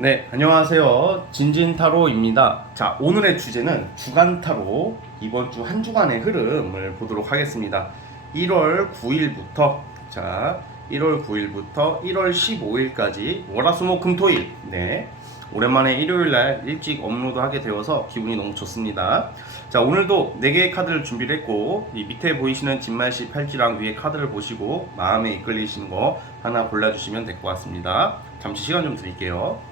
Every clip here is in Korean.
네, 안녕하세요. 진진타로입니다. 자, 오늘의 주제는 주간타로 이번 주 한 주간의 흐름을 보도록 하겠습니다. 1월 9일부터 1월 15일까지 월화수목금토일. 네. 오랜만에 일요일 날 일찍 업로드하게 되어서 기분이 너무 좋습니다. 자, 오늘도 4개의 카드를 준비를 했고, 이 밑에 보이시는 진말시 팔찌랑 위에 카드를 보시고 마음에 이끌리시는 거 하나 골라주시면 될 것 같습니다. 잠시 시간 좀 드릴게요.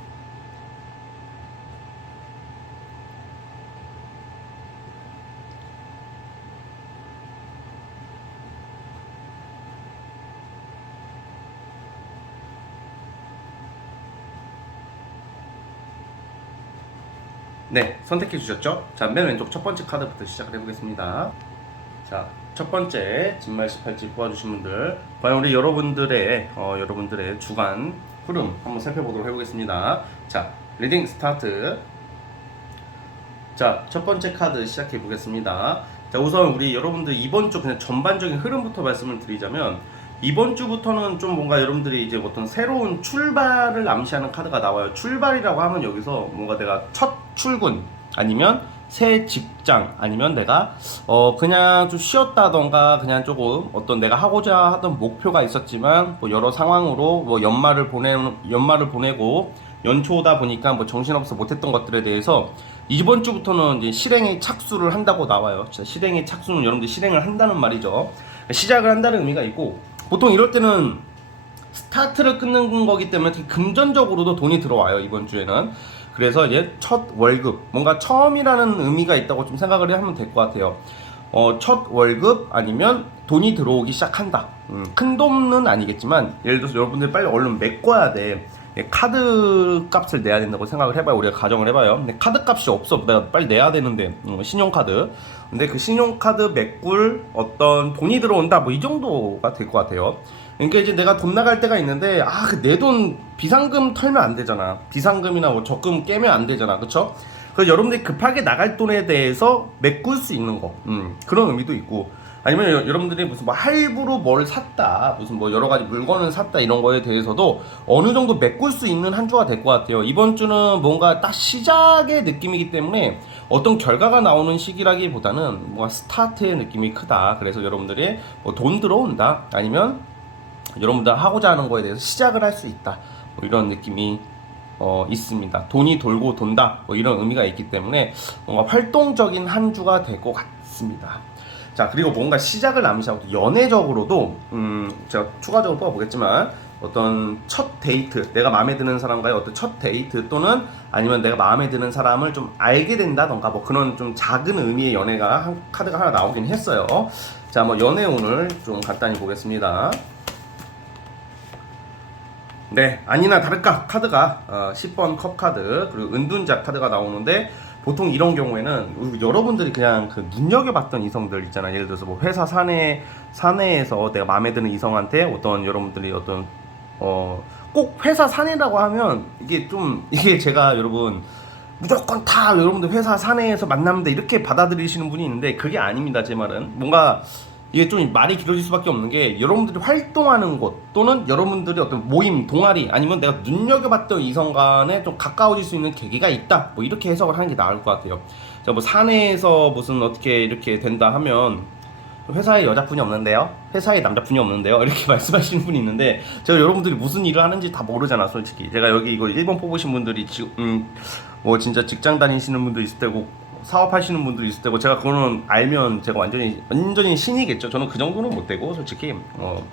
네, 선택해 주셨죠? 자, 맨 왼쪽 첫 번째 카드부터 시작을 해보겠습니다. 자, 첫 번째 진말시 팔찌 뽑아주신 분들, 과연 우리 여러분들의 주간 흐름 한번 살펴보도록 해보겠습니다. 자, 리딩 스타트. 자, 첫 번째 카드 시작해 보겠습니다. 자, 우선 우리 여러분들 이번 주 그냥 전반적인 흐름부터 말씀을 드리자면, 이번 주부터는 좀 뭔가 여러분들이 이제 어떤 새로운 출발을 암시하는 카드가 나와요. 출발이라고 하면 여기서 뭔가 내가 첫 출근 아니면 새 직장 아니면 내가 그냥 좀 쉬었다던가 그냥 조금 어떤 내가 하고자 하던 목표가 있었지만 뭐 여러 상황으로 뭐 연말을 보내고 연초다 보니까 뭐 정신없어 못했던 것들에 대해서 이번 주부터는 이제 실행에 착수를 한다고 나와요. 실행에 착수는 여러분들 실행을 한다는 말이죠. 시작을 한다는 의미가 있고, 보통 이럴 때는 스타트를 끊는 거기 때문에 되게 금전적으로도 돈이 들어와요, 이번 주에는. 그래서 이제 첫 월급, 뭔가 처음이라는 의미가 있다고 좀 생각을 하면 될 것 같아요. 첫 월급 아니면 돈이 들어오기 시작한다. 큰 돈은 아니겠지만, 예를 들어서 여러분들 빨리 얼른 메꿔야 돼. 카드 값을 내야 된다고 생각을 해봐요. 우리가 가정을 해봐요. 근데 카드 값이 없어. 내가 빨리 내야 되는데, 신용카드. 근데 그 신용카드 메꿀 어떤 돈이 들어온다. 뭐 이 정도가 될 것 같아요. 그러니까 이제 내가 돈 나갈 때가 있는데, 그 내 돈 비상금 털면 안 되잖아. 비상금이나 뭐 적금 깨면 안 되잖아. 그쵸? 그래서 여러분들이 급하게 나갈 돈에 대해서 메꿀 수 있는 거. 그런 의미도 있고. 아니면 여러분들이 무슨 뭐 할부로 뭘 샀다, 무슨 뭐 여러 가지 물건을 샀다 이런 거에 대해서도 어느 정도 메꿀 수 있는 한 주가 될 것 같아요. 이번 주는 뭔가 딱 시작의 느낌이기 때문에 어떤 결과가 나오는 시기라기보다는 뭔가 스타트의 느낌이 크다. 그래서 여러분들이 뭐 돈 들어온다, 아니면 여러분들 하고자 하는 거에 대해서 시작을 할 수 있다. 뭐 이런 느낌이 있습니다. 돈이 돌고 돈다. 뭐 이런 의미가 있기 때문에 뭔가 활동적인 한 주가 될 것 같습니다. 자, 그리고 뭔가 시작을 암시하고 연애적으로도 제가 추가적으로 뽑아보겠지만, 어떤 첫 데이트, 내가 마음에 드는 사람과의 어떤 첫 데이트, 또는 아니면 내가 마음에 드는 사람을 좀 알게 된다던가 뭐 그런 좀 작은 의미의 연애가 카드가 하나 나오긴 했어요. 자, 뭐 연애 오늘 좀 간단히 보겠습니다. 네, 아니나 다를까 카드가 10번 컵 카드, 그리고 은둔자 카드가 나오는데, 보통 이런 경우에는 여러분들이 그냥 그 눈여겨봤던 이성들 있잖아. 예를 들어서 뭐 회사 사내에서 내가 마음에 드는 이성한테 어떤 여러분들이 어떤 꼭 회사 사내라고 하면 이게 제가 여러분 무조건 다 여러분들 회사 사내에서 만납니다 이렇게 받아들이시는 분이 있는데, 그게 아닙니다. 제 말은 뭔가 이게 좀 말이 길어질 수밖에 없는 게, 여러분들이 활동하는 곳 또는 여러분들이 어떤 모임, 동아리, 아니면 내가 눈여겨봤던 이성 간에 좀 가까워질 수 있는 계기가 있다, 뭐 이렇게 해석을 하는 게 나을 것 같아요. 자, 뭐 사내에서 무슨 어떻게 이렇게 된다 하면, 회사에 여자분이 없는데요? 회사에 남자분이 없는데요? 이렇게 말씀하시는 분이 있는데, 제가 여러분들이 무슨 일을 하는지 다 모르잖아, 솔직히. 제가 여기 이거 1번 뽑으신 분들이 지금 뭐 진짜 직장 다니시는 분도 있을 테고 사업하시는 분도 있을 테고, 제가 그거는 알면 제가 완전히 신이겠죠. 저는 그 정도는 못 되고, 솔직히.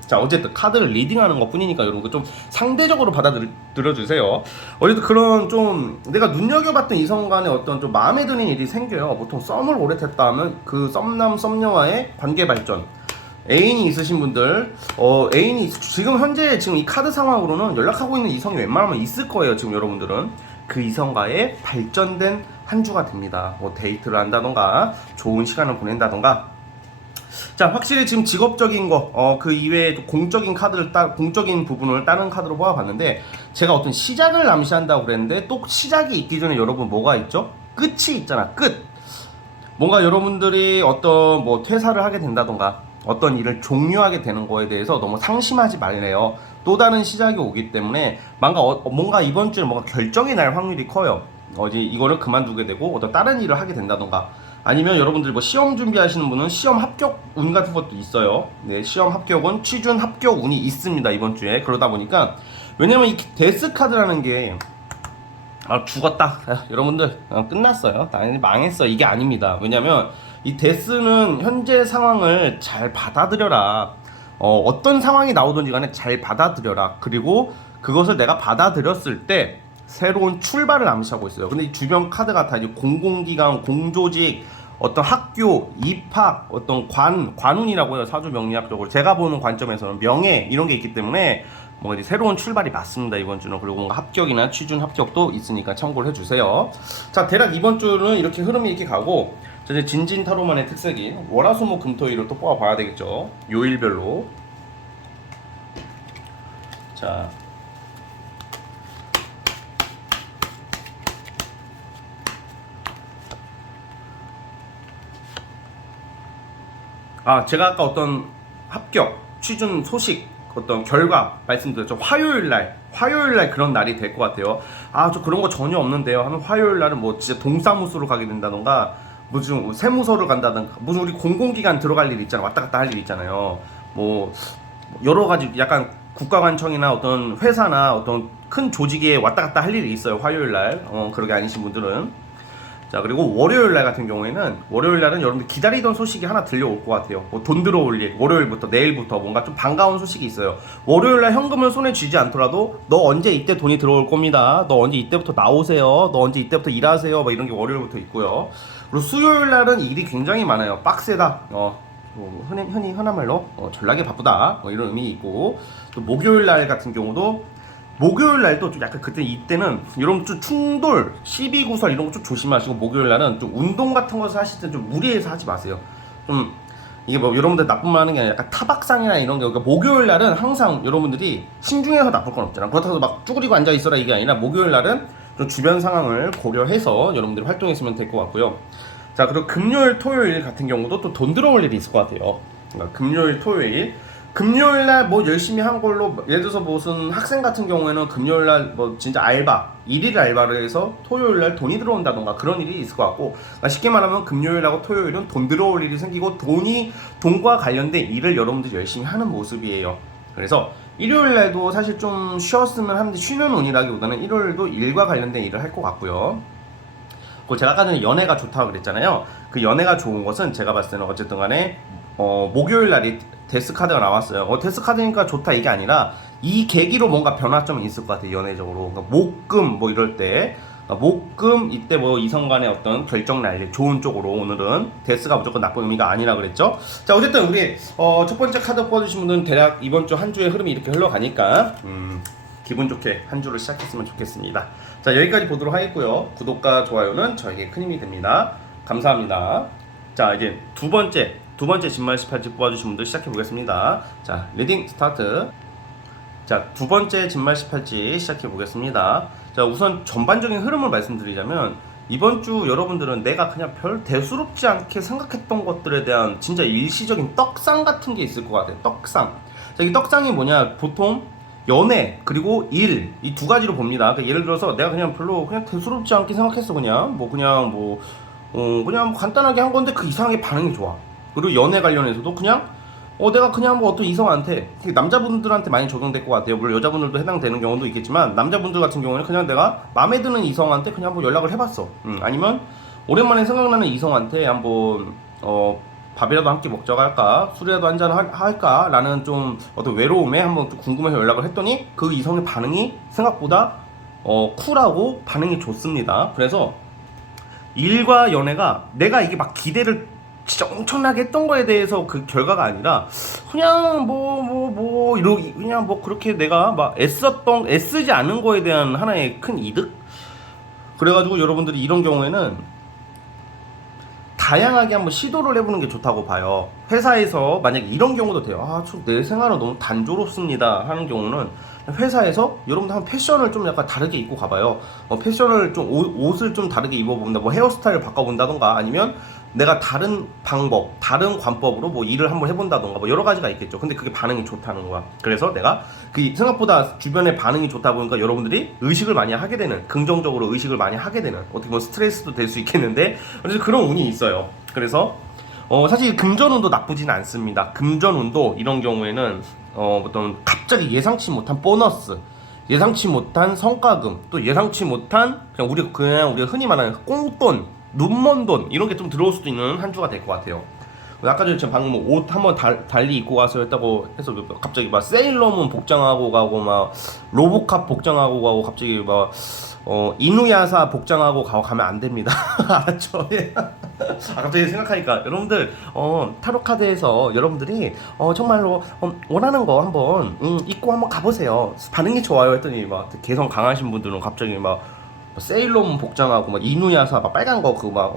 자, 어쨌든 카드를 리딩하는 것 뿐이니까 여러분 좀 상대적으로 받아들여 주세요. 어쨌든 그런 좀 내가 눈여겨봤던 이성 간에 어떤 좀 마음에 드는 일이 생겨요. 보통 썸을 오래 탔다 하면 그 썸남 썸녀와의 관계 발전, 애인이 있으신 분들, 애인이 지금 현재 지금 이 카드 상황으로는 연락하고 있는 이성이 웬만하면 있을 거예요. 지금 여러분들은 그 이성과의 발전된 한 주가 됩니다. 뭐 데이트를 한다던가 좋은 시간을 보낸다던가. 자, 확실히 지금 직업적인 거, 그 이외에 공적인 공적인 부분을 다른 카드로 뽑아봤는데, 제가 어떤 시작을 암시한다고 그랬는데, 또 시작이 있기 전에 여러분 뭐가 있죠? 끝이 있잖아. 끝. 뭔가 여러분들이 어떤 뭐 퇴사를 하게 된다던가 어떤 일을 종료하게 되는 거에 대해서 너무 상심하지 말래요. 또 다른 시작이 오기 때문에 뭔가 이번 주에 뭔가 결정이 날 확률이 커요. 이제 이거를 그만두게 되고 어떤 다른 일을 하게 된다던가, 아니면 여러분들 뭐 시험 준비하시는 분은 시험 합격 운 같은 것도 있어요. 네, 시험 합격은 취준 합격 운이 있습니다, 이번 주에. 그러다 보니까, 왜냐면 이 데스 카드라는 게 죽었다. 여러분들 끝났어요. 당연히 망했어. 이게 아닙니다. 왜냐면 이 데스는 현재 상황을 잘 받아들여라. 어떤 상황이 나오든지 간에 잘 받아들여라. 그리고 그것을 내가 받아들였을 때 새로운 출발을 암시하고 있어요. 근데 이 주변 카드가 다 이제 공공기관, 공조직, 어떤 학교, 입학, 어떤 관운이라고 해요. 사주 명리학적으로 제가 보는 관점에서는 명예 이런 게 있기 때문에 뭔가 이제 새로운 출발이 맞습니다, 이번 주는. 그리고 뭔가 합격이나 취준 합격도 있으니까 참고를 해주세요. 자, 대략 이번 주는 이렇게 흐름이 이렇게 가고, 이제 진진타로만의 특색인 월화수목금토일을 또 뽑아봐야 되겠죠, 요일별로. 자, 제가 아까 어떤 합격, 취준 소식, 어떤 결과 말씀드렸죠. 화요일날 그런 날이 될 것 같아요. 저 그런 거 전혀 없는데요 하면, 화요일날은 뭐 진짜 동사무소로 가게 된다던가, 무슨 세무서를 간다던가, 무슨 우리 공공기관 들어갈 일 있잖아요. 왔다 갔다 할 일 있잖아요. 뭐 여러 가지 약간 국가관청이나 어떤 회사나 어떤 큰 조직에 왔다 갔다 할 일이 있어요, 화요일날. 그러게 아니신 분들은. 자, 그리고 월요일날 같은 경우에는, 월요일날은 여러분들 기다리던 소식이 하나 들려올 것 같아요. 뭐 돈 들어올 일, 월요일부터 내일부터 뭔가 좀 반가운 소식이 있어요. 월요일날 현금을 손에 쥐지 않더라도 너 언제 이때 돈이 들어올 겁니다, 너 언제 이때부터 나오세요, 너 언제 이때부터 일하세요, 뭐 이런 게 월요일부터 있고요. 그리고 수요일날은 일이 굉장히 많아요. 빡세다, 흔한 말로 전락이 바쁘다, 뭐 이런 의미 있고, 또 목요일날 같은 경우도, 목요일날도 좀 약간 이때는 여러분 좀 충돌, 시비구설 이런 거 좀 조심하시고, 목요일날은 좀 운동 같은 것을 하실 때 좀 무리해서 하지 마세요. 좀 이게 뭐 여러분들 나쁜 말 하는 게 아니라 약간 타박상이나 이런 게, 그러니까 목요일날은 항상 여러분들이 신중해서 나쁠 건 없잖아. 그렇다고 막 쭈그리고 앉아 있어라 이게 아니라, 목요일날은 좀 주변 상황을 고려해서 여러분들이 활동했으면 될 것 같고요. 자, 그리고 금요일, 토요일 같은 경우도 또 돈 들어올 일이 있을 것 같아요. 그러니까 금요일, 토요일. 금요일날 뭐 열심히 한 걸로, 예를 들어서 무슨 학생 같은 경우에는 금요일날 뭐 진짜 일일 알바를 해서 토요일날 돈이 들어온다던가 그런 일이 있을 것 같고, 그러니까 쉽게 말하면 금요일하고 토요일은 돈 들어올 일이 생기고, 돈과 관련된 일을 여러분들이 열심히 하는 모습이에요. 그래서 일요일날도 사실 좀 쉬었으면 하는데, 쉬는 운이라기보다는 일요일도 일과 관련된 일을 할 것 같고요. 제가 아까 전에 연애가 좋다고 그랬잖아요. 그 연애가 좋은 것은 제가 봤을 때는 어쨌든 간에 목요일 날이 데스 카드가 나왔어요. 데스 카드니까 좋다 이게 아니라, 이 계기로 뭔가 변화점이 있을 것 같아요, 연애적으로. 그러니까 목금 뭐 이럴 때, 목금 이때 뭐 이성 간의 어떤 결정 날 좋은 쪽으로, 오늘은 데스가 무조건 나쁜 의미가 아니라 그랬죠. 자, 어쨌든 우리 첫 번째 카드 뽑아주신 분들은 대략 이번 주 한 주의 흐름이 이렇게 흘러가니까 기분 좋게 한 주를 시작했으면 좋겠습니다. 자, 여기까지 보도록 하겠고요. 구독과 좋아요는 저에게 큰 힘이 됩니다. 감사합니다. 자, 이제 두 번째 진말 18지 뽑아주신 분들 시작해 보겠습니다. 자, 리딩 스타트. 자, 두 번째 진말 18지 시작해 보겠습니다. 자, 우선 전반적인 흐름을 말씀드리자면, 이번 주 여러분들은 내가 그냥 별 대수롭지 않게 생각했던 것들에 대한 진짜 일시적인 떡상 같은 게 있을 것 같아요. 떡상. 자, 이 떡상이 뭐냐, 보통 연애 그리고 일, 이 두 가지로 봅니다. 그러니까 예를 들어서 내가 그냥 대수롭지 않게 생각했어. 그냥 그냥 간단하게 한 건데 그 이상하게 반응이 좋아. 그리고 연애 관련해서도 그냥 내가 그냥 뭐 어떤 이성한테, 남자분들한테 많이 적용될 것 같아요. 물론 여자분들도 해당되는 경우도 있겠지만, 남자분들 같은 경우는 그냥 내가 마음에 드는 이성한테 그냥 한번 연락을 해봤어. 아니면 오랜만에 생각나는 이성한테 한번 밥이라도 함께 먹자고 할까, 술이라도 한잔 할까 라는 좀 어떤 외로움에 한번 또 궁금해서 연락을 했더니, 그 이성의 반응이 생각보다 쿨하고 반응이 좋습니다. 그래서 일과 연애가 내가 이게 막 기대를 진짜 엄청나게 했던 거에 대해서 그 결과가 아니라, 그냥 그냥 그렇게 내가 막 애쓰지 않은 거에 대한 하나의 큰 이득? 그래가지고 여러분들이 이런 경우에는 다양하게 한번 시도를 해보는 게 좋다고 봐요. 회사에서 만약에 이런 경우도 돼요. 내 생활은 너무 단조롭습니다 하는 경우는, 회사에서 여러분들 한 패션을 좀 약간 다르게 입고 가봐요. 패션을 좀 옷을 좀 다르게 입어본다. 뭐 헤어스타일을 바꿔본다던가 아니면 내가 다른 방법, 다른 관법으로 뭐 일을 한번 해본다던가 뭐 여러 가지가 있겠죠. 근데 그게 반응이 좋다는 거야. 그래서 내가 그 생각보다 주변에 반응이 좋다 보니까 여러분들이 의식을 많이 하게 되는, 긍정적으로 의식을 많이 하게 되는, 어떻게 보면 스트레스도 될 수 있겠는데 그래서 그런 운이 있어요. 그래서 사실 금전운도 나쁘진 않습니다. 금전운도 이런 경우에는 어떤 갑자기 예상치 못한 보너스, 예상치 못한 성과금, 또 예상치 못한 그냥 우리가 흔히 말하는 꽁돈, 눈먼 돈 이런 게 좀 들어올 수도 있는 한 주가 될 것 같아요. 아까 전에 지금 방금 옷 한번 달리 입고 가서 했다고 해서 갑자기 막 세일러문 복장하고 가고 막 로보캅 복장하고 가고 갑자기 막 이누야사 복장하고 가면 안 됩니다. 알았죠? 예. 갑자기 생각하니까 여러분들 타로 카드에서 여러분들이 정말로 원하는 거 한번 입고 한번 가보세요. 반응이 좋아요 했더니 막 개성 강하신 분들은 갑자기 막 세일러문 복장하고 막 이누야사 막 빨간 거 그 막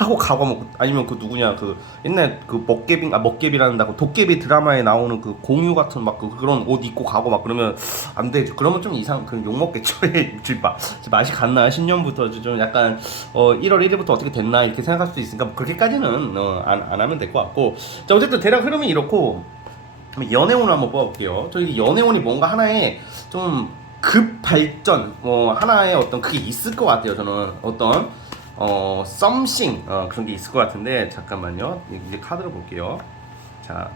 하고 가고 뭐 아니면 그 누구냐 그 옛날 그 먹개비란다 그 도깨비 드라마에 나오는 그 공유 같은 막 그런 옷 입고 가고 막 그러면 안 되죠. 그러면 좀 이상 그 욕 먹겠죠. 맛이 갔나 신년부터 좀 약간 1월 1일부터 어떻게 됐나 이렇게 생각할 수도 있으니까 뭐 그렇게까지는 안 하면 될 것 같고. 자, 어쨌든 대략 흐름이 이렇고 연애운을 한번 뽑아볼게요. 저희 연애운이 뭔가 하나의 좀 급 발전 하나의 어떤 그게 있을 것 같아요. 저는 어떤 something 그런 게 있을 것 같은데 잠깐만요. 이제 카드를 볼게요. 자,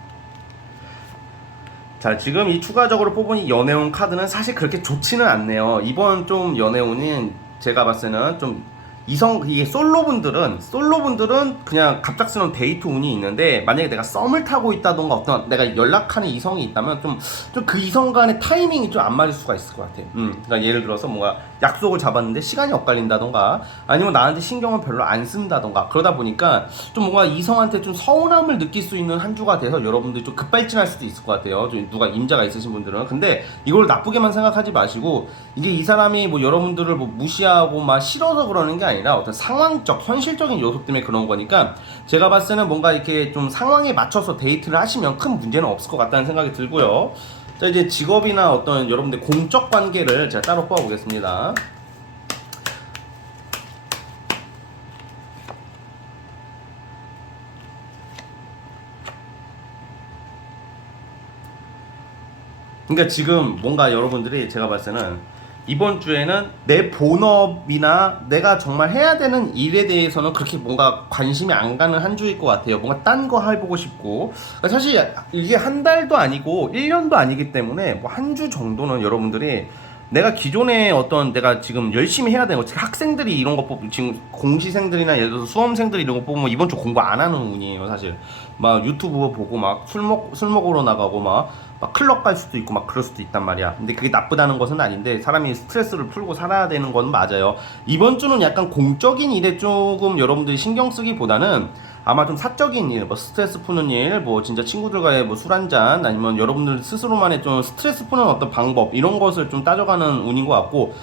지금 이 추가적으로 뽑은 이 연애운 카드는 사실 그렇게 좋지는 않네요. 이번 좀 연애운은 제가 봤을 때는 좀 이게 솔로분들은 그냥 갑작스러운 데이트 운이 있는데 만약에 내가 썸을 타고 있다던가 어떤 내가 연락하는 이성이 있다면 좀 그 이성 간의 타이밍이 좀 안 맞을 수가 있을 것 같아. 그러니까 예를 들어서 뭔가 약속을 잡았는데 시간이 엇갈린다던가 아니면 나한테 신경을 별로 안 쓴다던가 그러다 보니까 좀 뭔가 이성한테 좀 서운함을 느낄 수 있는 한 주가 돼서 여러분들이 좀 급발진할 수도 있을 것 같아요. 좀 누가 임자가 있으신 분들은. 근데 이걸 나쁘게만 생각하지 마시고 이게 이 사람이 뭐 여러분들을 뭐 무시하고 막 싫어서 그러는 게 아니라 어떤 상황적, 현실적인 요소 때문에 그런 거니까 제가 봤을 때는 뭔가 이렇게 좀 상황에 맞춰서 데이트를 하시면 큰 문제는 없을 것 같다는 생각이 들고요. 자, 이제 직업이나 어떤 여러분들 공적 관계를 제가 따로 뽑아보겠습니다. 그러니까 지금 뭔가 여러분들이 제가 봤을 때는 이번 주에는 내 본업이나 내가 정말 해야 되는 일에 대해서는 그렇게 뭔가 관심이 안 가는 한 주일 것 같아요. 뭔가 딴 거 해보고 싶고. 사실 이게 한 달도 아니고 1년도 아니기 때문에 뭐 한 주 정도는 여러분들이 내가 기존에 어떤 내가 지금 열심히 해야 되는 거, 학생들이 이런 거 뽑으면 지금 공시생들이나 예를 들어서 수험생들이 이런 거 뽑으면 이번 주 공부 안 하는 운이에요, 사실. 막 유튜브 보고 막 술 먹으러 나가고 막 클럽 갈 수도 있고 막 그럴 수도 있단 말이야. 근데 그게 나쁘다는 것은 아닌데 사람이 스트레스를 풀고 살아야 되는 건 맞아요. 이번 주는 약간 공적인 일에 조금 여러분들이 신경 쓰기보다는 아마 좀 사적인 일, 뭐 스트레스 푸는 일, 뭐 진짜 친구들과의 뭐 술 한잔 아니면 여러분들 스스로만의 좀 스트레스 푸는 어떤 방법 이런 것을 좀 따져가는 운인 것 같고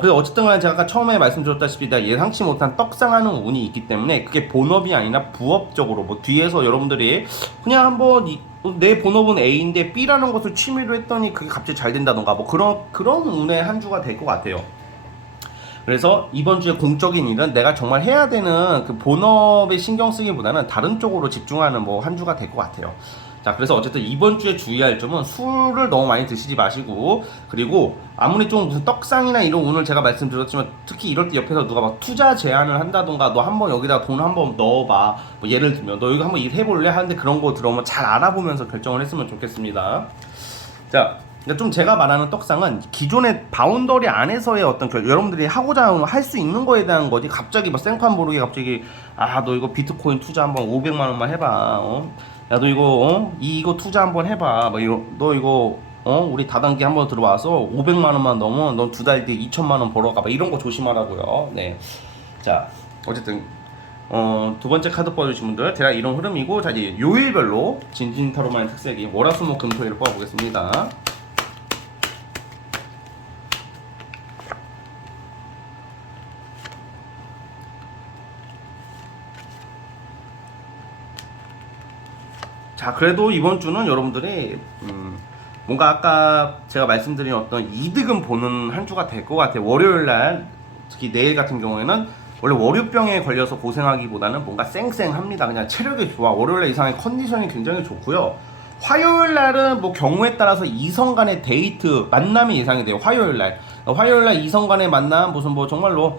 그래서 어쨌든 간에 제가 아까 처음에 말씀드렸다시피 내가 예상치 못한 떡상하는 운이 있기 때문에 그게 본업이 아니라 부업적으로 뭐 뒤에서 여러분들이 그냥 한번 내 본업은 A인데 B라는 것을 취미로 했더니 그게 갑자기 잘 된다던가 뭐 그런 운의 한 주가 될 것 같아요. 그래서 이번 주에 공적인 일은 내가 정말 해야 되는 그 본업에 신경 쓰기보다는 다른 쪽으로 집중하는 뭐 한 주가 될 것 같아요. 자, 그래서 어쨌든 이번 주에 주의할 점은 술을 너무 많이 드시지 마시고 그리고 아무리 좀 무슨 떡상이나 이런 오늘 제가 말씀드렸지만 특히 이럴 때 옆에서 누가 막 투자 제안을 한다던가 너 한번 여기다 돈 한번 넣어봐 뭐 예를 들면 너 여기 한번 일 해볼래 하는데 그런 거 들어오면 잘 알아보면서 결정을 했으면 좋겠습니다. 자, 좀 제가 말하는 떡상은 기존의 바운더리 안에서의 어떤 여러분들이 하고자 할 수 있는 거에 대한 거지 갑자기 막 생판 모르게 갑자기 너 이거 비트코인 투자 한번 500만 원만 해봐 야 너 이거 이거 투자 한번 해봐 너 이거 우리 다단계 한번 들어와서 500만 원만 넣으면 넌 2달 뒤에 2천만 원 벌어가 봐 이런 거 조심하라고요. 네. 자, 어쨌든 두 번째 카드 뽑아주신 분들 대략 이런 흐름이고 자 이제 요일별로 진진타로만의 특색이 월화수목금토일을 뽑아보겠습니다. 자, 그래도 이번 주는 여러분들이 뭔가 아까 제가 말씀드린 어떤 이득은 보는 한 주가 될 것 같아요. 월요일날 특히 내일 같은 경우에는 원래 월요병에 걸려서 고생하기보다는 뭔가 쌩쌩합니다. 그냥 체력이 좋아. 월요일날 이상의 컨디션이 굉장히 좋고요. 화요일날은 뭐 경우에 따라서 이성 간의 데이트 만남이 예상이 돼요. 화요일날 이성 간의 만남 무슨 뭐 정말로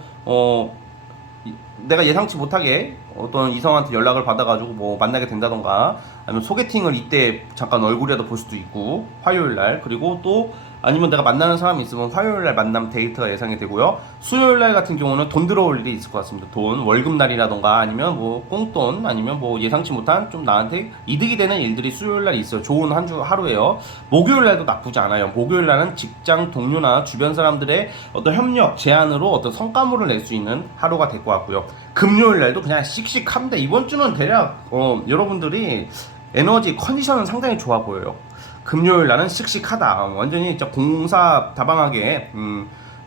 내가 예상치 못하게 어떤 이성한테 연락을 받아가지고 뭐 만나게 된다던가 아니면 소개팅을 이때 잠깐 얼굴이라도 볼 수도 있고 화요일날. 그리고 또 아니면 내가 만나는 사람이 있으면 화요일날 만남 데이트가 예상이 되고요. 수요일날 같은 경우는 돈 들어올 일이 있을 것 같습니다. 돈 월급날이라던가 아니면 뭐 꽁돈 아니면 뭐 예상치 못한 좀 나한테 이득이 되는 일들이 수요일날 있어요. 좋은 한 주 하루예요. 목요일날도 나쁘지 않아요. 목요일날은 직장 동료나 주변 사람들의 어떤 협력 제안으로 어떤 성과물을 낼 수 있는 하루가 될 것 같고요. 금요일날도 그냥 씩씩합니다. 이번 주는 대략 여러분들이 에너지 컨디션은 상당히 좋아 보여요. 금요일 날은 씩씩하다. 완전히 진짜 공사다방하게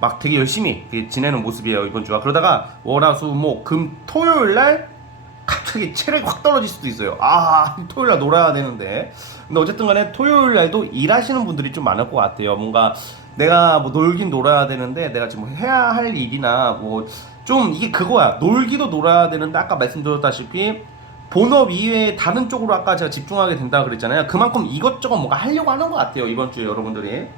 막 되게 열심히 지내는 모습이에요, 이번 주가. 그러다가 월화수목금 토요일 날 갑자기 체력이 확 떨어질 수도 있어요. 토요일 날 놀아야 되는데. 근데 어쨌든 간에 토요일 날도 일하시는 분들이 좀 많을 것 같아요. 뭔가 내가 뭐 놀긴 놀아야 되는데 내가 지금 해야 할 일이나 뭐 좀 이게 그거야. 놀기도 놀아야 되는데 아까 말씀드렸다시피 본업 이외에 다른 쪽으로 아까 제가 집중하게 된다 그랬잖아요. 그만큼 이것저것 뭔가 하려고 하는 것 같아요, 이번 주에 여러분들이.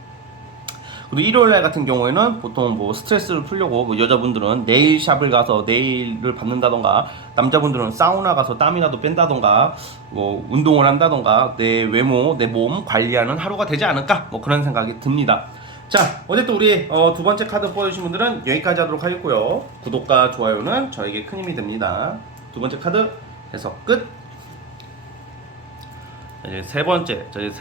그리고 일요일날 같은 경우에는 보통 뭐 스트레스를 풀려고 뭐 여자분들은 네일샵을 가서 네일을 받는다던가 남자분들은 사우나 가서 땀이라도 뺀다던가 뭐 운동을 한다던가 내 외모, 내 몸 관리하는 하루가 되지 않을까 뭐 그런 생각이 듭니다. 자, 어쨌든 우리 두 번째 카드 뽑아주신 분들은 여기까지 하도록 하겠고요. 구독과 좋아요는 저에게 큰 힘이 됩니다. 두 번째 카드 해석 끝. 이제 세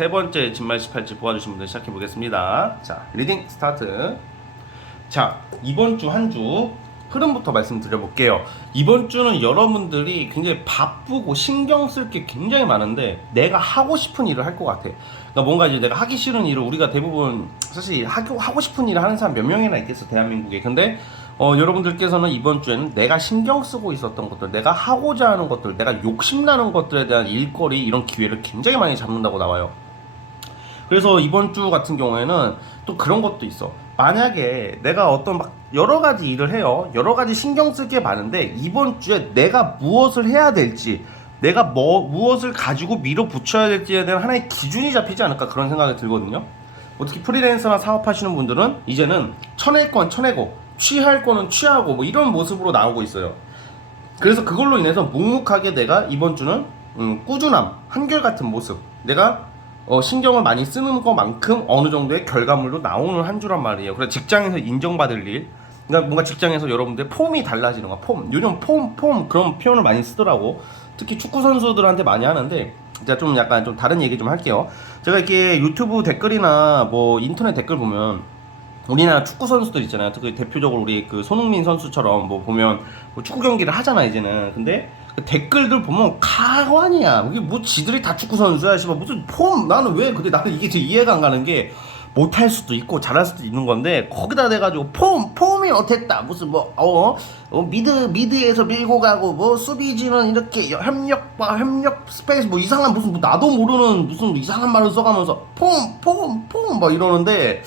번째 진말 18지 뽑아주신 분들 시작해 보겠습니다. 자, 리딩 스타트. 자, 이번 주 한 주 흐름부터 말씀드려 볼게요. 이번 주는 여러분들이 굉장히 바쁘고 신경 쓸 게 굉장히 많은데 내가 하고 싶은 일을 할 것 같아. 그러니까 뭔가 이제 내가 하기 싫은 일을 우리가 대부분 사실 하고 싶은 일을 하는 사람 몇 명이나 있겠어, 대한민국에. 근데 여러분들께서는 이번 주에는 내가 신경 쓰고 있었던 것들, 내가 하고자 하는 것들, 내가 욕심나는 것들에 대한 일거리, 이런 기회를 굉장히 많이 잡는다고 나와요. 그래서 이번 주 같은 경우에는 또 그런 것도 있어. 만약에 내가 어떤 막 여러 가지 일을 해요. 여러 가지 신경 쓸 게 많은데 이번 주에 내가 무엇을 해야 될지, 내가 무엇을 가지고 밀어붙여야 될지에 대한 하나의 기준이 잡히지 않을까 그런 생각이 들거든요. 특히 프리랜서나 사업하시는 분들은 이제는 쳐낼 건 쳐내고 취할 거는 취하고 뭐 이런 모습으로 나오고 있어요. 그래서 그걸로 인해서 묵묵하게 내가 이번 주는 꾸준함, 한결같은 모습, 내가 신경을 많이 쓰는 것만큼 어느 정도의 결과물도 나오는 한 주란 말이에요. 그래서 직장에서 인정받을 일, 그러니까 뭔가 직장에서 여러분들의 폼이 달라지는 거, 요즘 폼 그런 표현을 많이 쓰더라고. 특히 축구 선수들한테 많이 하는데, 제가 좀 약간 좀 다른 얘기 좀 할게요. 제가 이렇게 유튜브 댓글이나 뭐 인터넷 댓글 보면 우리나라 축구 선수들 있잖아요. 특히 대표적으로 우리 그 손흥민 선수처럼 뭐 보면 뭐 축구 경기를 하잖아 이제는. 근데 그 댓글들 보면 가관이야. 이게 뭐 지들이 다 축구 선수야. 씨발 무슨 폼 나는 왜 근데 나는 이게 지금 이해가 안 가는 게 못할 수도 있고 잘할 수도 있는 건데 거기다 대가지고 폼이 어땠다 무슨 미드에서 밀고 가고 뭐 수비진은 이렇게 협력 스페이스 뭐 이상한 무슨 뭐 나도 모르는 무슨 이상한 말을 써가면서 폼 막 이러는데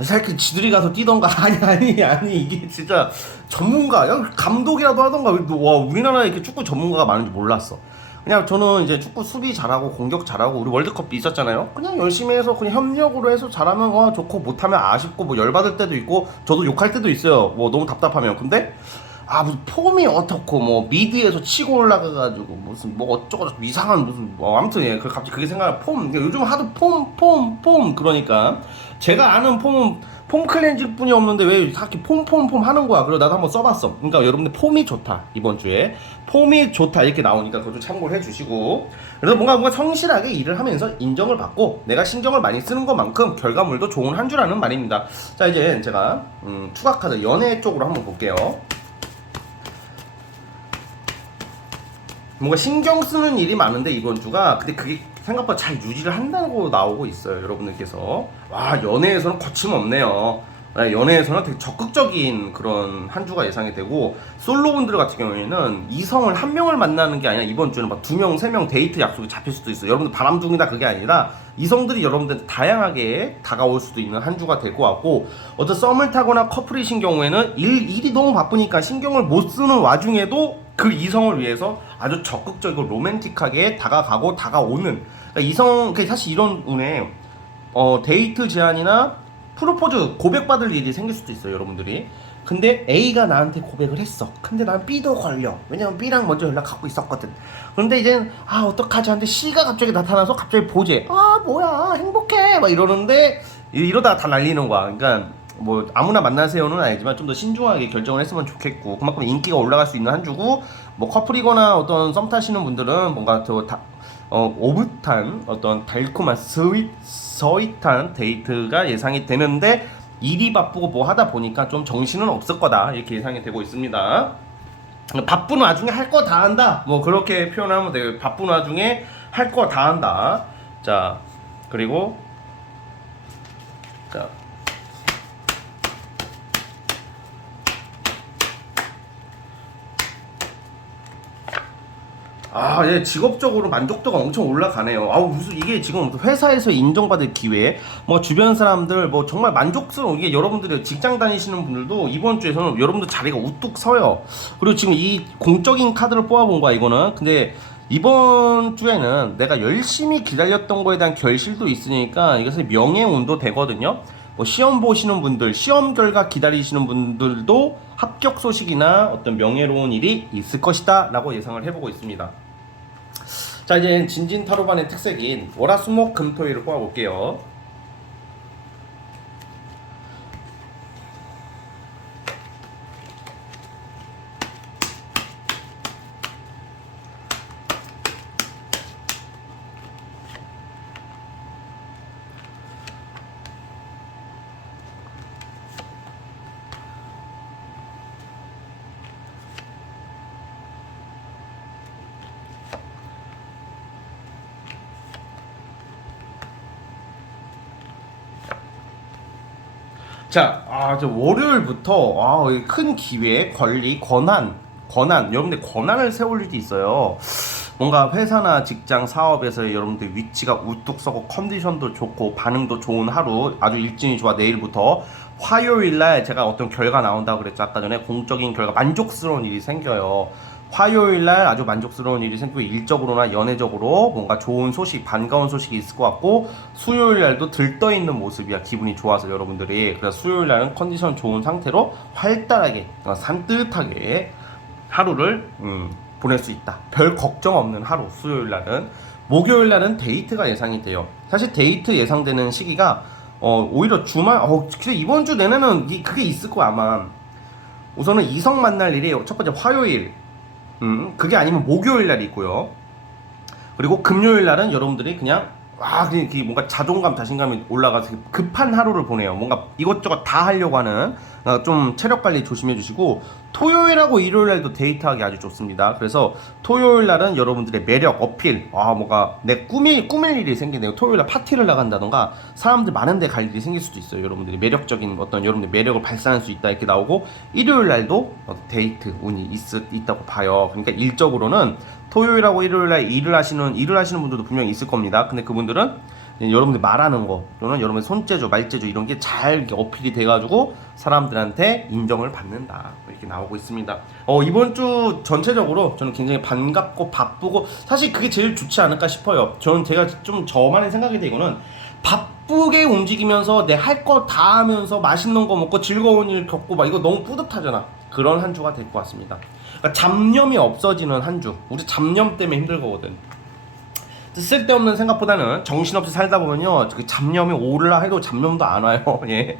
사실 지들이 가서 뛰던가 아니 이게 진짜 전문가 감독이라도 하던가. 와 우리나라에 이렇게 축구 전문가가 많은지 몰랐어. 그냥 저는 이제 축구 수비 잘하고 공격 잘하고 우리 월드컵도 있었잖아요. 그냥 열심히 해서 그냥 협력으로 해서 잘하면 좋고 못하면 아쉽고 뭐 열받을 때도 있고 저도 욕할 때도 있어요. 뭐 너무 답답하면. 근데 무슨 폼이 어떻고 뭐 미드에서 치고 올라가가지고 무슨 뭐 어쩌고 이상한 무슨 아무튼 갑자기 그게 생각나. 요즘 하도 폼 그러니까 제가 아는 폼은 폼 클렌징 뿐이 없는데 왜 이렇게 폼 하는 거야. 그래서 나도 한번 써봤어. 그러니까 여러분들 폼이 좋다 이번 주에 폼이 좋다 이렇게 나오니까 그거 좀 참고를 해주시고, 그래서 뭔가 성실하게 일을 하면서 인정을 받고 내가 신경을 많이 쓰는 것만큼 결과물도 좋은 한 주라는 말입니다. 자 이제 제가 추가 카드 연애 쪽으로 한번 볼게요. 뭔가 신경 쓰는 일이 많은데 이번 주가 근데 그게 생각보다 잘 유지를 한다고 나오고 있어요. 여러분들께서 와 연애에서는 거침없네요. 연애에서는 되게 적극적인 그런 한 주가 예상이 되고, 솔로분들 같은 경우에는 이성을 한 명을 만나는 게 아니라 이번 주는 막 2명, 3명 데이트 약속이 잡힐 수도 있어요. 여러분들 바람둥이다 그게 아니라 이성들이 여러분들 다양하게 다가올 수도 있는 한 주가 될 것 같고, 어떤 썸을 타거나 커플이신 경우에는 일이 너무 바쁘니까 신경을 못 쓰는 와중에도 그 이성을 위해서 아주 적극적이고 로맨틱하게 다가가고 다가오는, 그러니까 사실 이런 운에 데이트 제안이나 프로포즈 고백받을 일이 생길 수도 있어요, 여러분들이. 근데 A가 나한테 고백을 했어. 근데 난 B도 걸려. 왜냐면 B랑 먼저 연락하고 있었거든. 그런데 이젠 어떡하지 하는데 C가 갑자기 나타나서 갑자기 보재. 뭐야 행복해 막 이러는데, 이러다가 다 날리는 거야. 그러니까 뭐 아무나 만나세요는 아니지만 좀 더 신중하게 결정을 했으면 좋겠고, 그만큼 인기가 올라갈 수 있는 한 주고, 뭐 커플이거나 어떤 썸 타시는 분들은 뭔가 오붓한 어떤 달콤한 서윗한 데이트가 예상이 되는데, 일이 바쁘고 뭐 하다 보니까 좀 정신은 없을 거다 이렇게 예상이 되고 있습니다. 바쁜 와중에 할 거 다 한다, 뭐 그렇게 표현하면 돼요. 바쁜 와중에 할 거 다 한다. 자, 그리고 자, 예, 직업적으로 만족도가 엄청 올라가네요. 무슨 이게 지금 회사에서 인정받을 기회, 뭐 주변 사람들 뭐 정말 만족스러운, 이게 여러분들이 직장 다니시는 분들도 이번 주에서는 여러분들 자리가 우뚝 서요. 그리고 지금 이 공적인 카드를 뽑아본 거야, 이거는. 근데 이번 주에는 내가 열심히 기다렸던 거에 대한 결실도 있으니까 이것이 명예운도 되거든요. 뭐 시험 보시는 분들, 시험 결과 기다리시는 분들도 합격 소식이나 어떤 명예로운 일이 있을 것이다 라고 예상을 해보고 있습니다. 자, 이제 진진타로반의 특색인 월화수목금토일을 뽑아볼게요. 자, 저 월요일부터 큰 기회, 권리, 권한, 여러분들 권한을 세울 일이 있어요. 뭔가 회사나 직장, 사업에서 여러분들 위치가 우뚝 서고 컨디션도 좋고 반응도 좋은 하루, 아주 일진이 좋아. 내일부터 화요일날 제가 어떤 결과 나온다고 그랬죠. 아까 전에 공적인 결과, 만족스러운 일이 생겨요. 화요일날 아주 만족스러운 일이 생기고, 일적으로나 연애적으로 뭔가 좋은 소식, 반가운 소식이 있을 것 같고, 수요일날도 들떠있는 모습이야. 기분이 좋아서 여러분들이. 그래서 수요일날은 컨디션 좋은 상태로 활달하게, 산뜻하게 하루를 보낼 수 있다. 별 걱정 없는 하루, 수요일날은. 목요일날은 데이트가 예상이 돼요. 사실 데이트 예상되는 시기가 오히려 주말, 근데 이번 주 내내는 그게 있을 거야 아마. 우선은 이성 만날 일이 첫 번째 화요일, 그게 아니면 목요일 날이 있고요. 그리고 금요일 날은 여러분들이 그냥 뭔가 자존감, 자신감이 올라가서 급한 하루를 보내요. 뭔가 이것저것 다 하려고 하는, 좀 체력 관리 조심해 주시고, 토요일하고 일요일 날도 데이트하기 아주 좋습니다. 그래서 토요일 날은 여러분들의 매력 어필, 뭔가 내 꾸밀 일이 생기네요. 토요일 날 파티를 나간다던가 사람들 많은 데 갈 일이 생길 수도 있어요. 여러분들이 매력적인 어떤 여러분의 매력을 발산할 수 있다 이렇게 나오고, 일요일 날도 데이트 운이 있다고 봐요. 그러니까 일적으로는 토요일하고 일요일날 일을 하시는 분들도 분명히 있을 겁니다. 근데 그분들은 여러분들 말하는 거 또는 여러분의 손재주, 말재주 이런 게 잘 어필이 돼가지고 사람들한테 인정을 받는다 이렇게 나오고 있습니다. 이번 주 전체적으로 저는 굉장히 반갑고 바쁘고, 사실 그게 제일 좋지 않을까 싶어요. 제가 좀 저만의 생각인데, 이거는 바쁘게 움직이면서 내 할 거 다 하면서 맛있는 거 먹고 즐거운 일 겪고 막 이거 너무 뿌듯하잖아. 그런 한 주가 될 것 같습니다. 그러니까 잡념이 없어지는 한 주. 우리 잡념 때문에 힘들거든. 쓸데없는 생각보다는 정신없이 살다 보면요, 그 잡념이 오르라 해도 잡념도 안 와요. 예,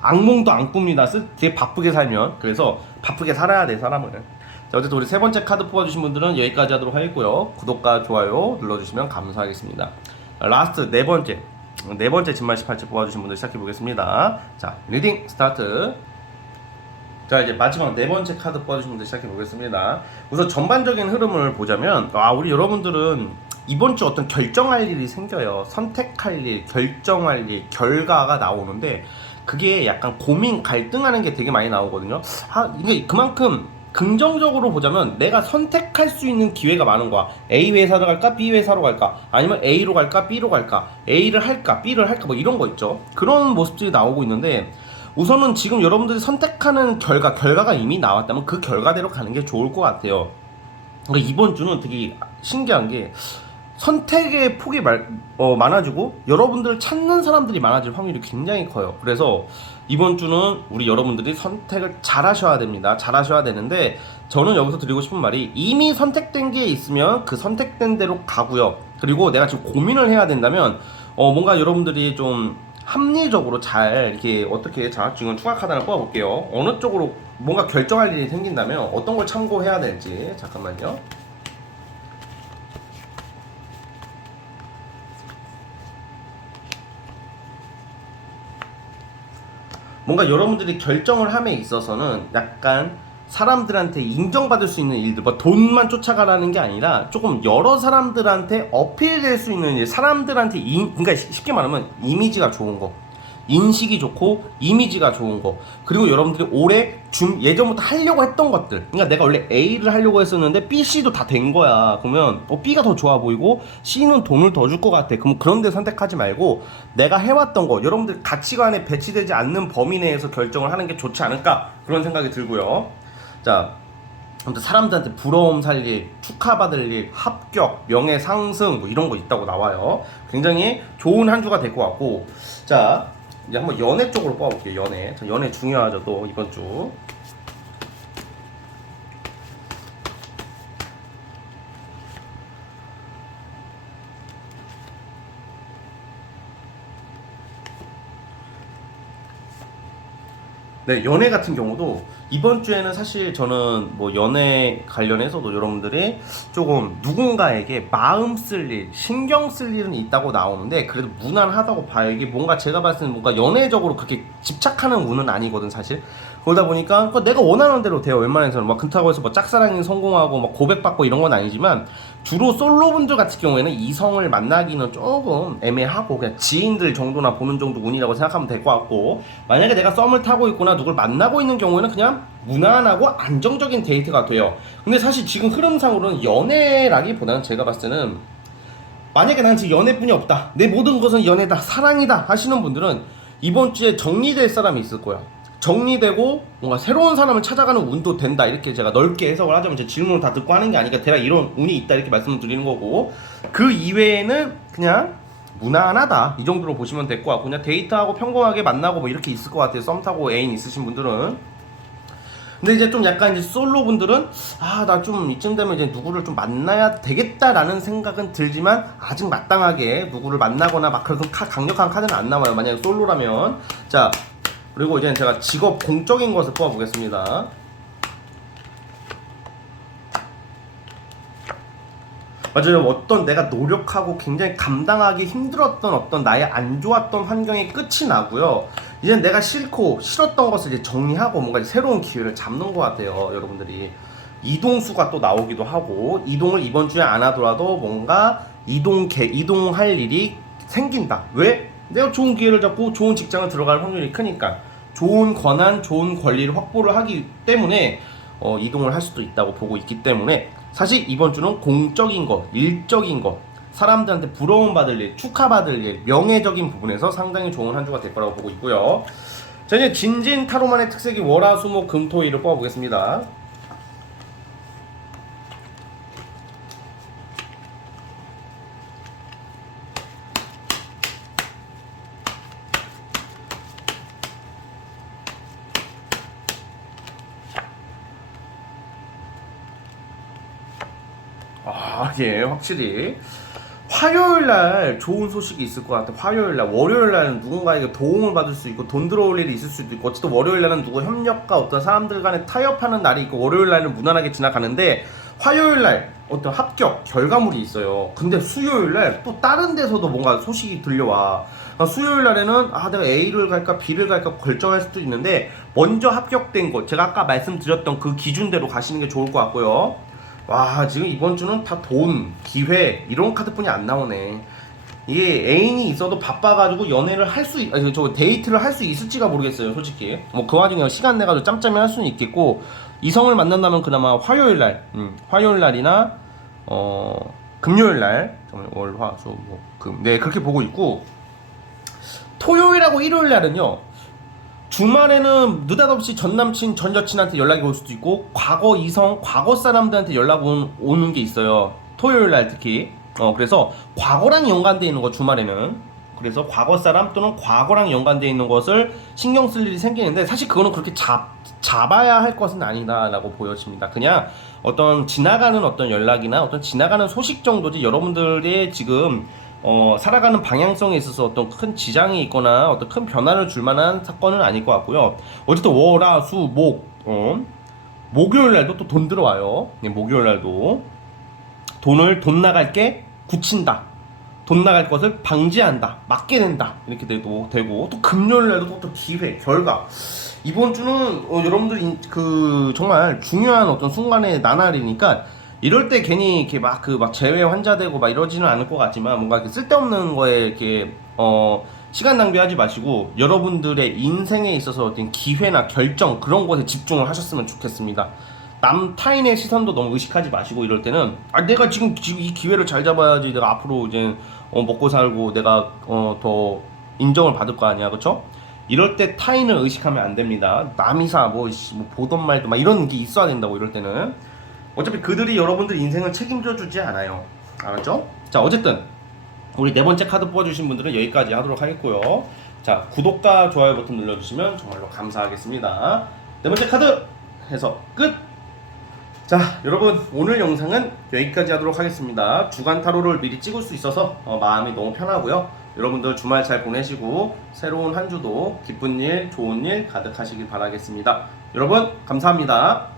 악몽도 안 꿉니다. 되게 바쁘게 살면. 그래서 바쁘게 살아야 돼, 사람은. 자, 어쨌든 우리 세 번째 카드 뽑아주신 분들은 여기까지 하도록 하겠고요. 구독과 좋아요 눌러주시면 감사하겠습니다. 라스트 네 번째 진말 18째 뽑아주신 분들 시작해 보겠습니다. 자, 리딩 스타트. 자, 이제 마지막 네 번째 카드 뽑아주신 분들 시작해 보겠습니다. 우선 전반적인 흐름을 보자면, 우리 여러분들은 이번 주 어떤 결정할 일이 생겨요. 선택할 일, 결정할 일, 결과가 나오는데, 그게 약간 고민 갈등하는 게 되게 많이 나오거든요. 이게 그만큼 긍정적으로 보자면 내가 선택할 수 있는 기회가 많은 거야. A 회사로 갈까 B 회사로 갈까, 아니면 A로 갈까 B로 갈까, A를 할까 B를 할까, 뭐 이런 거 있죠. 그런 모습들이 나오고 있는데, 우선은 지금 여러분들이 선택하는 결과가 이미 나왔다면 그 결과대로 가는 게 좋을 것 같아요. 그러니까 이번 주는 되게 신기한 게 선택의 폭이 많아지고 여러분들을 찾는 사람들이 많아질 확률이 굉장히 커요. 그래서 이번 주는 우리 여러분들이 선택을 잘 하셔야 됩니다. 잘 하셔야 되는데, 저는 여기서 드리고 싶은 말이, 이미 선택된 게 있으면 그 선택된 대로 가고요. 그리고 내가 지금 고민을 해야 된다면 뭔가 여러분들이 좀 합리적으로 잘 이렇게 어떻게, 자 지금 추가 카드 하나 뽑아볼게요. 어느 쪽으로 뭔가 결정할 일이 생긴다면 어떤 걸 참고해야 될지. 잠깐만요. 뭔가 여러분들이 결정을 함에 있어서는 약간 사람들한테 인정받을 수 있는 일들, 뭐 돈만 쫓아가라는 게 아니라 조금 여러 사람들한테 어필될 수 있는 일, 사람들한테 그러니까 쉽게 말하면 이미지가 좋은 거, 인식이 좋고 이미지가 좋은 거, 그리고 여러분들이 올해 예전부터 하려고 했던 것들, 그러니까 내가 원래 A를 하려고 했었는데 B, C도 다 된 거야. 그러면 B가 더 좋아 보이고 C는 돈을 더 줄 것 같아. 그럼 그런 데 선택하지 말고 내가 해왔던 거, 여러분들 가치관에 배치되지 않는 범위 내에서 결정을 하는 게 좋지 않을까, 그런 생각이 들고요. 자, 아무튼 사람들한테 부러움 살 일, 축하받을 일, 합격, 명예 상승, 뭐 이런 거 있다고 나와요. 굉장히 좋은 한 주가 될 것 같고, 자 이제 한번 연애 쪽으로 뽑아볼게요. 연애. 자, 연애 중요하죠, 또 이번 주. 네, 연애 같은 경우도 이번 주에는 사실 저는 뭐 연애 관련해서도 여러분들이 조금 누군가에게 마음 쓸 일, 신경 쓸 일은 있다고 나오는데, 그래도 무난하다고 봐요. 이게 뭔가 제가 봤을 때는 뭔가 연애적으로 그렇게 집착하는 운은 아니거든, 사실. 그러다 보니까 내가 원하는 대로 돼요. 웬만해서는 막 그렇다고 해서 뭐 짝사랑이 성공하고 막 고백받고 이런 건 아니지만, 주로 솔로분들 같은 경우에는 이성을 만나기는 조금 애매하고 그냥 지인들 정도나 보는 정도 운이라고 생각하면 될 것 같고, 만약에 내가 썸을 타고 있거나 누굴 만나고 있는 경우에는 그냥 무난하고 안정적인 데이트가 돼요. 근데 사실 지금 흐름상으로는 연애라기보다는 제가 봤을 때는, 만약에 난 지금 연애뿐이 없다, 내 모든 것은 연애다, 사랑이다 하시는 분들은 이번 주에 정리될 사람이 있을 거야. 정리되고 뭔가 새로운 사람을 찾아가는 운도 된다, 이렇게 제가 넓게 해석을 하자면, 제 질문을 다 듣고 하는 게 아니니까 대략 이런 운이 있다 이렇게 말씀을 드리는 거고, 그 이외에는 그냥 무난하다 이 정도로 보시면 될 것 같고, 그냥 데이트하고 평범하게 만나고 뭐 이렇게 있을 것 같아요. 썸 타고 애인 있으신 분들은. 근데 이제 좀 약간 이제 솔로 분들은 나 좀 이쯤 되면 이제 누구를 좀 만나야 되겠다라는 생각은 들지만, 아직 마땅하게 누구를 만나거나 막 그런 강력한 카드는 안 나와요, 만약에 솔로라면. 자, 그리고 이제 제가 직업 공적인 것을 뽑아보겠습니다. 맞아요. 어떤 내가 노력하고 굉장히 감당하기 힘들었던 어떤 나의 안 좋았던 환경이 끝이 나고요. 이제 내가 싫고 싫었던 것을 이제 정리하고 뭔가 이제 새로운 기회를 잡는 것 같아요, 여러분들이. 이동수가 또 나오기도 하고, 이동을 이번 주에 안 하더라도 뭔가 이동할 일이 생긴다. 왜? 내가 좋은 기회를 잡고 좋은 직장을 들어갈 확률이 크니까. 좋은 권한, 좋은 권리를 확보를 하기 때문에 이동을 할 수도 있다고 보고 있기 때문에, 사실 이번 주는 공적인 것, 일적인 것, 사람들한테 부러움 받을 일, 축하받을 일, 명예적인 부분에서 상당히 좋은 한 주가 될 거라고 보고 있고요. 자, 이제 진진 타로만의 특색이 월화수목 금토일을 뽑아보겠습니다. 예, 확실히 화요일날 좋은 소식이 있을 것 같아. 화요일날, 월요일날은 누군가에게 도움을 받을 수 있고 돈 들어올 일이 있을 수도 있고, 어쨌든 월요일날은 누구 협력과 어떤 사람들 간에 타협하는 날이 있고, 월요일날은 무난하게 지나가는데, 화요일날 어떤 합격 결과물이 있어요. 근데 수요일날 또 다른 데서도 뭔가 소식이 들려와. 그러니까 수요일날에는 내가 A를 갈까 B를 갈까 결정할 수도 있는데, 먼저 합격된 것, 제가 아까 말씀드렸던 그 기준대로 가시는 게 좋을 것 같고요. 와, 지금 이번 주는 다 돈, 기회 이런 카드뿐이 안 나오네. 이게 애인이 있어도 바빠가지고 연애를 저 데이트를 할 수 있을지가 모르겠어요, 솔직히. 뭐 그 와중에 시간 내가지고 짬짬이 할 수는 있겠고, 이성을 만난다면 그나마 화요일 날이나 금요일 날, 월, 화, 수, 목, 금, 네 그렇게 보고 있고, 토요일하고 일요일 날은요. 주말에는 느닷없이 전 남친, 전 여친한테 연락이 올 수도 있고, 과거 사람들한테 오는 게 있어요. 토요일 날 특히. 그래서 과거랑 연관되어 있는 거, 주말에는. 그래서 과거 사람 또는 과거랑 연관되어 있는 것을 신경 쓸 일이 생기는데, 사실 그거는 그렇게 잡아야 할 것은 아니다라고 보여집니다. 그냥 어떤 지나가는 어떤 연락이나 어떤 지나가는 소식 정도지, 여러분들의 지금 살아가는 방향성에 있어서 어떤 큰 지장이 있거나 어떤 큰 변화를 줄 만한 사건은 아닐 것 같고요. 어쨌든 목요일 날도 또 돈 들어와요. 네, 목요일 날도 돈 나갈 게 굳힌다. 돈 나갈 것을 방지한다. 막게 된다. 이렇게 되고 또 금요일 날도 또 기회, 결과. 이번 주는 여러분들 정말 중요한 어떤 순간의 나날이니까, 이럴 때 괜히 이렇게 막 재회 환자되고 막 이러지는 않을 것 같지만, 뭔가 이렇게 쓸데없는 거에 이렇게 시간 낭비하지 마시고, 여러분들의 인생에 있어서 어떤 기회나 결정, 그런 것에 집중을 하셨으면 좋겠습니다. 타인의 시선도 너무 의식하지 마시고, 이럴 때는 내가 지금 이 기회를 잘 잡아야지 내가 앞으로 이제 먹고 살고 내가 더 인정을 받을 거 아니야, 그쵸? 이럴 때 타인을 의식하면 안 됩니다. 남이사 뭐 보던 말도 막 이런 게 있어야 된다고. 이럴 때는 어차피 그들이 여러분들 인생을 책임져 주지 않아요. 알았죠? 자, 어쨌든 우리 네 번째 카드 뽑아주신 분들은 여기까지 하도록 하겠고요. 자, 구독과 좋아요 버튼 눌러주시면 정말로 감사하겠습니다. 네 번째 카드 해서 끝! 자, 여러분, 오늘 영상은 여기까지 하도록 하겠습니다. 주간 타로를 미리 찍을 수 있어서 마음이 너무 편하고요. 여러분들 주말 잘 보내시고 새로운 한 주도 기쁜 일, 좋은 일 가득하시길 바라겠습니다. 여러분, 감사합니다.